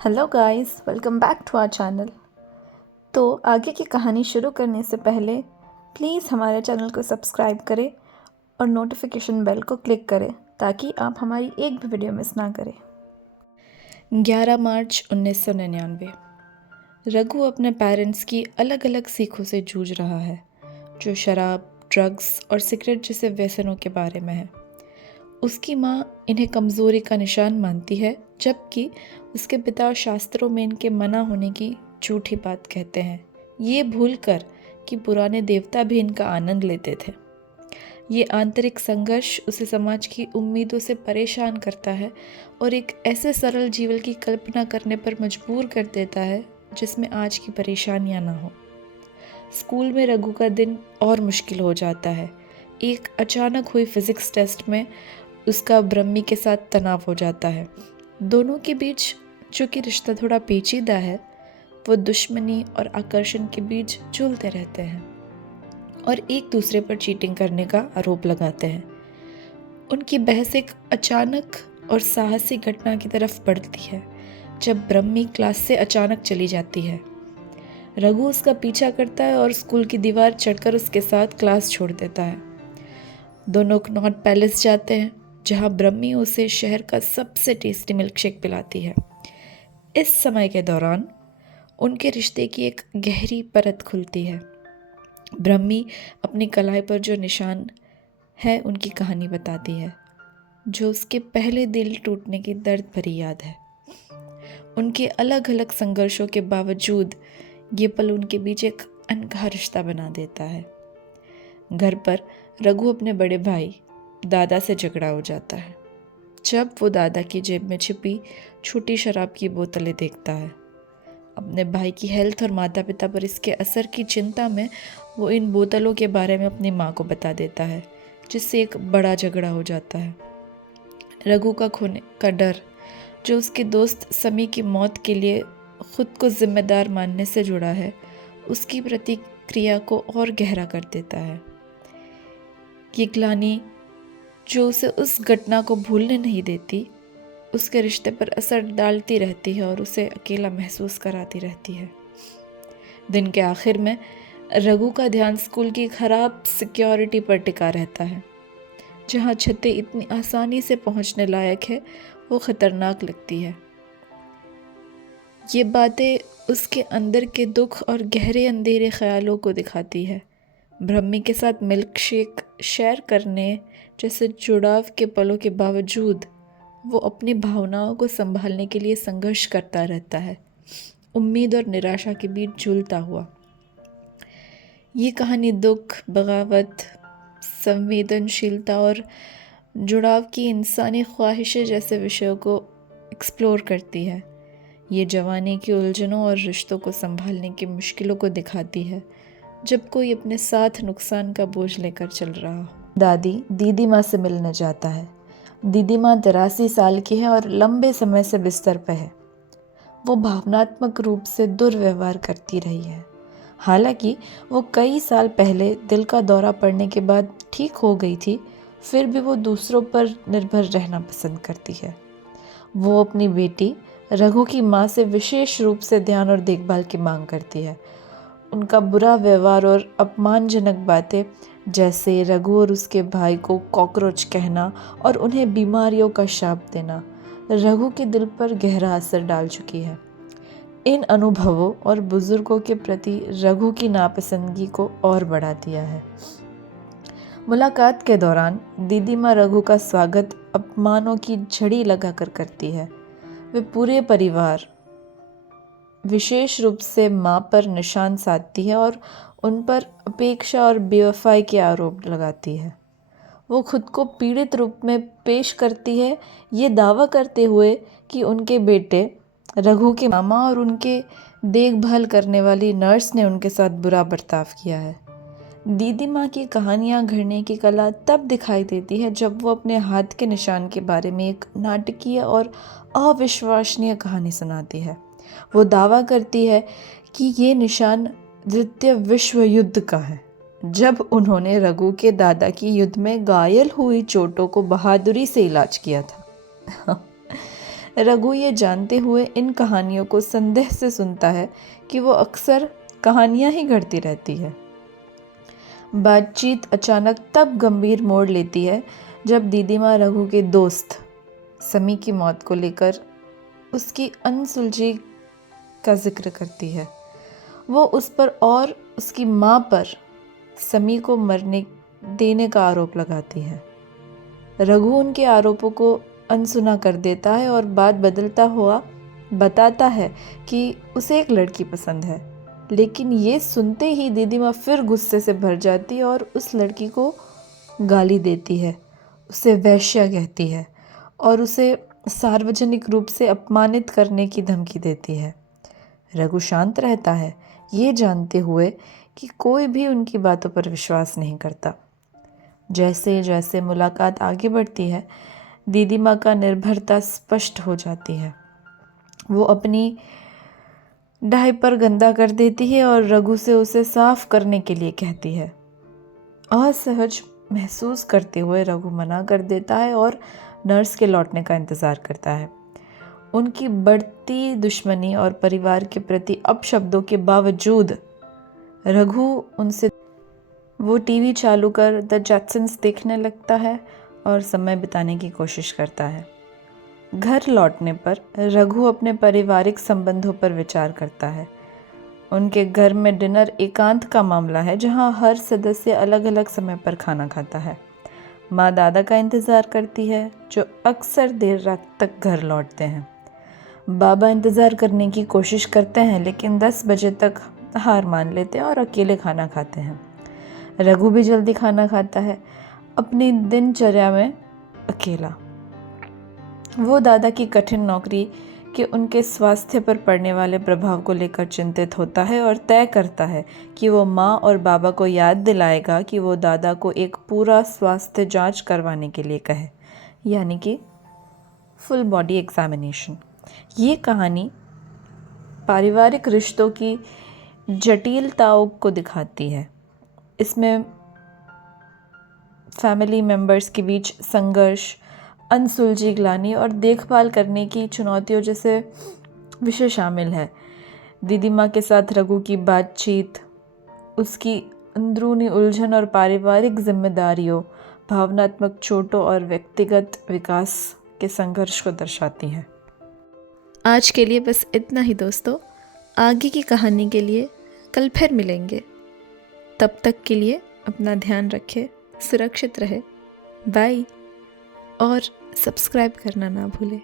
Hello guys, welcome back to our channel. तो आगे की कहानी शुरू करने से पहले प्लीज़ हमारे चैनल को सब्सक्राइब करें और नोटिफिकेशन बेल को क्लिक करें ताकि आप हमारी एक भी वीडियो मिस ना करें। 11 मार्च 1999। रघु अपने पेरेंट्स की अलग अलग सीखों से जूझ रहा है, जो शराब, ड्रग्स और सिगरेट जैसे व्यसनों के बारे में है। उसकी माँ इन्हें कमज़ोरी का निशान मानती है, जबकि उसके पिता शास्त्रों में इनके मना होने की झूठी बात कहते हैं, ये भूलकर कि पुराने देवता भी इनका आनंद लेते थे। ये आंतरिक संघर्ष उसे समाज की उम्मीदों से परेशान करता है और एक ऐसे सरल जीवन की कल्पना करने पर मजबूर कर देता है जिसमें आज की परेशानियां ना हो। स्कूल में रघु का दिन और मुश्किल हो जाता है। एक अचानक हुई फिजिक्स टेस्ट में उसका ब्रह्मी के साथ तनाव हो जाता है। दोनों के बीच जो कि रिश्ता थोड़ा पेचीदा है, वो दुश्मनी और आकर्षण के बीच झूलते रहते हैं और एक दूसरे पर चीटिंग करने का आरोप लगाते हैं। उनकी बहस एक अचानक और साहसी घटना की तरफ बढ़ती है जब ब्रह्मी क्लास से अचानक चली जाती है। रघु उसका पीछा करता है और स्कूल की दीवार चढ़कर उसके साथ क्लास छोड़ देता है। दोनों कनॉट पैलेस जाते हैं, जहां ब्रह्मी उसे शहर का सबसे टेस्टी मिल्कशेक पिलाती है। इस समय के दौरान उनके रिश्ते की एक गहरी परत खुलती है। ब्रह्मी अपनी कलाई पर जो निशान है उनकी कहानी बताती है, जो उसके पहले दिल टूटने की दर्द भरी याद है। उनके अलग अलग संघर्षों के बावजूद ये पल उनके बीच एक अनकहा रिश्ता बना देता है। घर पर रघु अपने बड़े भाई दादा से झगड़ा हो जाता है जब वो दादा की जेब में छिपी छोटी शराब की बोतलें देखता है। अपने भाई की हेल्थ और माता पिता पर इसके असर की चिंता में वो इन बोतलों के बारे में अपनी माँ को बता देता है, जिससे एक बड़ा झगड़ा हो जाता है। रघु का खोने का डर, जो उसके दोस्त समी की मौत के लिए खुद को जिम्मेदार मानने से जुड़ा है, उसकी प्रतिक्रिया को और गहरा कर देता है। ये ग्लानि जो उसे उस घटना को भूलने नहीं देती, उसके रिश्ते पर असर डालती रहती है और उसे अकेला महसूस कराती रहती है। दिन के आखिर में रघु का ध्यान स्कूल की खराब सिक्योरिटी पर टिका रहता है। जहाँ छतें इतनी आसानी से पहुँचने लायक है, वो खतरनाक लगती है। ये बातें उसके अंदर के दुख और गहरे अंधेरे ख्यालों को दिखाती है। ब्रह्मी के साथ मिल्कशेक शेयर करने जैसे जुड़ाव के पलों के बावजूद वो अपनी भावनाओं को संभालने के लिए संघर्ष करता रहता है, उम्मीद और निराशा के बीच झूलता हुआ। ये कहानी दुख, बगावत, संवेदनशीलता और जुड़ाव की इंसानी ख्वाहिशें जैसे विषयों को एक्सप्लोर करती है। ये जवानी की उलझनों और रिश्तों को संभालने की मुश्किलों को दिखाती है, जब कोई अपने साथ नुकसान का बोझ लेकर चल रहा हो। दादी दीदी माँ से मिलने जाता है। दीदी माँ 83 साल की है और लंबे समय से बिस्तर पर है। वो भावनात्मक रूप से दुर्व्यवहार करती रही है। हालांकि वो कई साल पहले दिल का दौरा पड़ने के बाद ठीक हो गई थी, फिर भी वो दूसरों पर निर्भर रहना पसंद करती है। वो अपनी बेटी रघु की माँ से विशेष रूप से ध्यान और देखभाल की मांग करती है। उनका बुरा व्यवहार और अपमानजनक बातें, जैसे रघु और उसके भाई को कॉकरोच कहना और उन्हें बीमारियों का शाप देना, रघु के दिल पर गहरा असर डाल चुकी है। इन अनुभवों और बुजुर्गों के प्रति रघु की नापसंदगी को और बढ़ा दिया है। मुलाकात के दौरान दीदी माँ रघु का स्वागत अपमानों की झड़ी लगाकर करती है। वे पूरे परिवार, विशेष रूप से माँ पर निशान साधती है और उन पर अपेक्षा और बेवफाई के आरोप लगाती है। वो खुद को पीड़ित रूप में पेश करती है, ये दावा करते हुए कि उनके बेटे रघु के मामा और उनके देखभाल करने वाली नर्स ने उनके साथ बुरा बर्ताव किया है। दीदी माँ की कहानियाँ गढ़ने की कला तब दिखाई देती है जब वो अपने हाथ के निशान के बारे में एक नाटकीय और अविश्वसनीय कहानी सुनाती है। वो दावा करती है कि ये निशान द्वितीय विश्व युद्ध का है, जब उन्होंने रघु के दादा की युद्ध में घायल हुई चोटों को बहादुरी से इलाज किया था। रघु ये जानते हुए इन कहानियों को संदेह से सुनता है कि वो अक्सर कहानियाँ ही घड़ती रहती है। बातचीत अचानक तब गंभीर मोड़ लेती है जब दीदी माँ रघु के दोस्त समी की मौत को लेकर उसकी अनसुलझी का जिक्र करती है। वो उस पर और उसकी माँ पर समी को मरने देने का आरोप लगाती है। रघु उनके आरोपों को अनसुना कर देता है और बात बदलता हुआ बताता है कि उसे एक लड़की पसंद है, लेकिन ये सुनते ही दीदी माँ फिर गुस्से से भर जाती है और उस लड़की को गाली देती है, उसे वेश्या कहती है और उसे सार्वजनिक रूप से अपमानित करने की धमकी देती है। रघु शांत रहता है, ये जानते हुए कि कोई भी उनकी बातों पर विश्वास नहीं करता। जैसे जैसे मुलाकात आगे बढ़ती है, दीदी माँ का निर्भरता स्पष्ट हो जाती है। वो अपनी डायपर गंदा कर देती है और रघु से उसे साफ करने के लिए कहती है। असहज महसूस करते हुए रघु मना कर देता है और नर्स के लौटने का इंतज़ार करता है। उनकी बढ़ती दुश्मनी और परिवार के प्रति अपशब्दों के बावजूद रघु उनसे वो टीवी चालू कर द जैक्सन्स देखने लगता है और समय बिताने की कोशिश करता है। घर लौटने पर रघु अपने पारिवारिक संबंधों पर विचार करता है। उनके घर में डिनर एकांत का मामला है, जहां हर सदस्य अलग अलग समय पर खाना खाता है। माँ दादा का इंतज़ार करती है, जो अक्सर देर रात तक घर लौटते हैं। बाबा इंतज़ार करने की कोशिश करते हैं, लेकिन 10 बजे तक हार मान लेते हैं और अकेले खाना खाते हैं। रघु भी जल्दी खाना खाता है, अपनी दिनचर्या में अकेला। वो दादा की कठिन नौकरी के उनके स्वास्थ्य पर पड़ने वाले प्रभाव को लेकर चिंतित होता है और तय करता है कि वो माँ और बाबा को याद दिलाएगा कि वो दादा को एक पूरा स्वास्थ्य जांच करवाने के लिए कहे, यानी कि फुल बॉडी एग्जामिनेशन। ये कहानी पारिवारिक रिश्तों की जटिलताओं को दिखाती है। इसमें फैमिली मेंबर्स के बीच संघर्ष, अनसुलझी ग्लानि और देखभाल करने की चुनौतियों जैसे विषय शामिल है। दीदी माँ के साथ रघु की बातचीत, उसकी अंदरूनी उलझन और पारिवारिक जिम्मेदारियों, भावनात्मक चोटों और व्यक्तिगत विकास के संघर्ष को दर्शाती है। आज के लिए बस इतना ही दोस्तों। आगे की कहानी के लिए कल फिर मिलेंगे। तब तक के लिए अपना ध्यान रखें, सुरक्षित रहे। बाय और सब्सक्राइब करना ना भूलें।